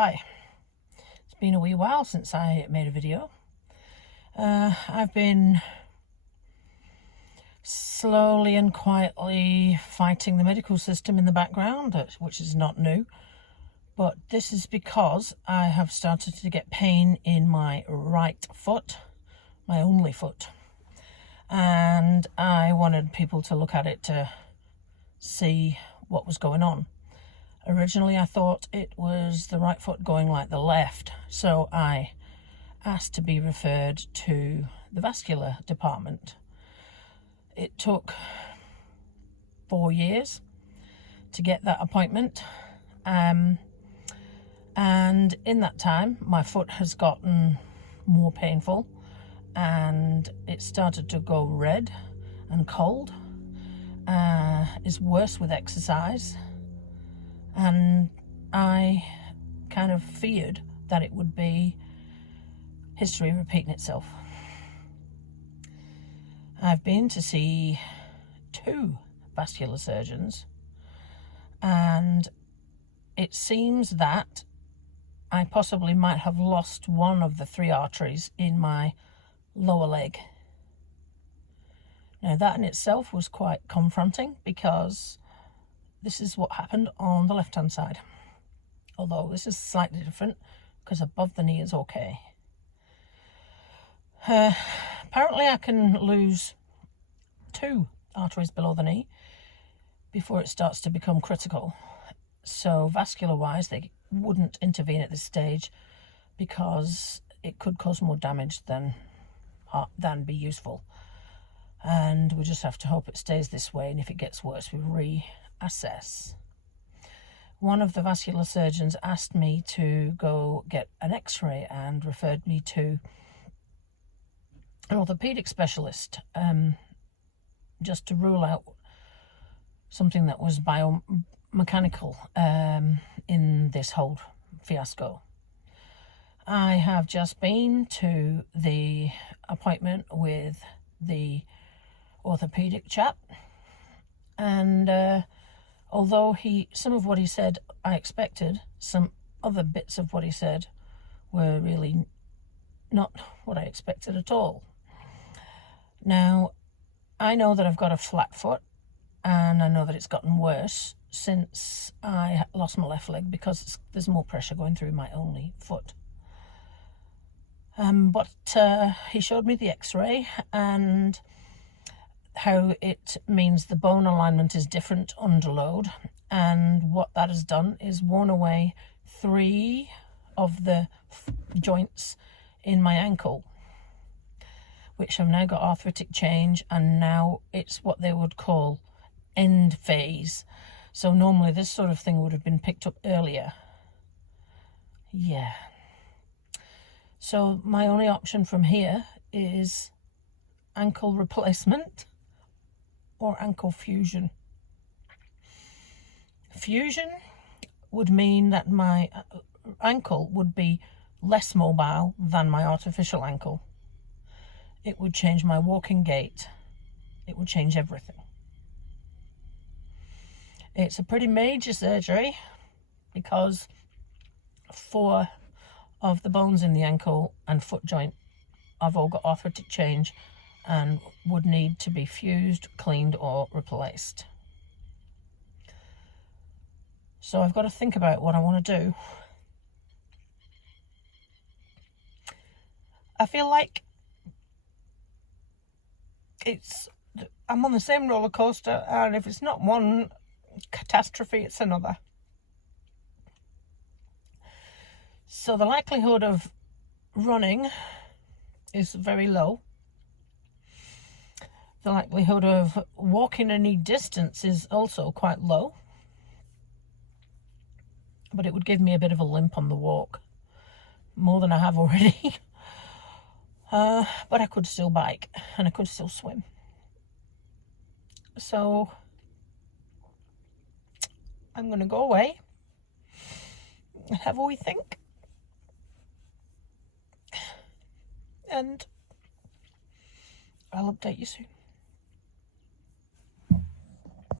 Hi, it's been a wee while since I made a video. I've been slowly and quietly fighting the medical system in the background, which is not new. But this is because I have started to get pain in my right foot, my only foot. And I wanted people to look at it to see what was going on. Originally, I thought it was the right foot going like the left, so I asked to be referred to the vascular department. It took 4 years to get that appointment, and in that time, my foot has gotten more painful, and it started to go red and cold. It's worse with exercise. And I kind of feared that it would be history repeating itself. I've been to see 2 vascular surgeons, and it seems that I possibly might have lost one of the 3 arteries in my lower leg. Now, that in itself was quite confronting, because this is what happened on the left-hand side. Although this is slightly different, because above the knee is okay. Apparently I can lose 2 arteries below the knee before it starts to become critical. So vascular-wise, they wouldn't intervene at this stage because it could cause more damage than be useful. And we just have to hope it stays this way, and if it gets worse, we reassess. One of the vascular surgeons asked me to go get an x-ray and referred me to an orthopedic specialist, just to rule out something that was biomechanical in this whole fiasco. I have just been to the appointment with the orthopedic chap, and although some of what he said I expected, some other bits of what he said were really not what I expected at all. Now, I know that I've got a flat foot, and I know that it's gotten worse since I lost my left leg, because there's more pressure going through my only foot. But he showed me the x-ray, and how it means the bone alignment is different under load, and what that has done is worn away 3 of the joints in my ankle, which have now got arthritic change, and now it's what they would call end phase. So normally this sort of thing would have been picked up earlier. Yeah. So my only option from here is ankle replacement or ankle fusion. Fusion would mean that my ankle would be less mobile than my artificial ankle. It would change my walking gait. It would change everything. It's a pretty major surgery, because 4 of the bones in the ankle and foot joint have all got arthritic change and would need to be fused, cleaned, or replaced. So I've got to think about what I want to do. I feel like I'm on the same roller coaster, and if it's not one catastrophe, it's another. So the likelihood of running is very low. The likelihood of walking any distance is also quite low, but it would give me a bit of a limp on the walk, more than I have already. But I could still bike, and I could still swim. So I'm going to go away and have a wee think, and I'll update you soon.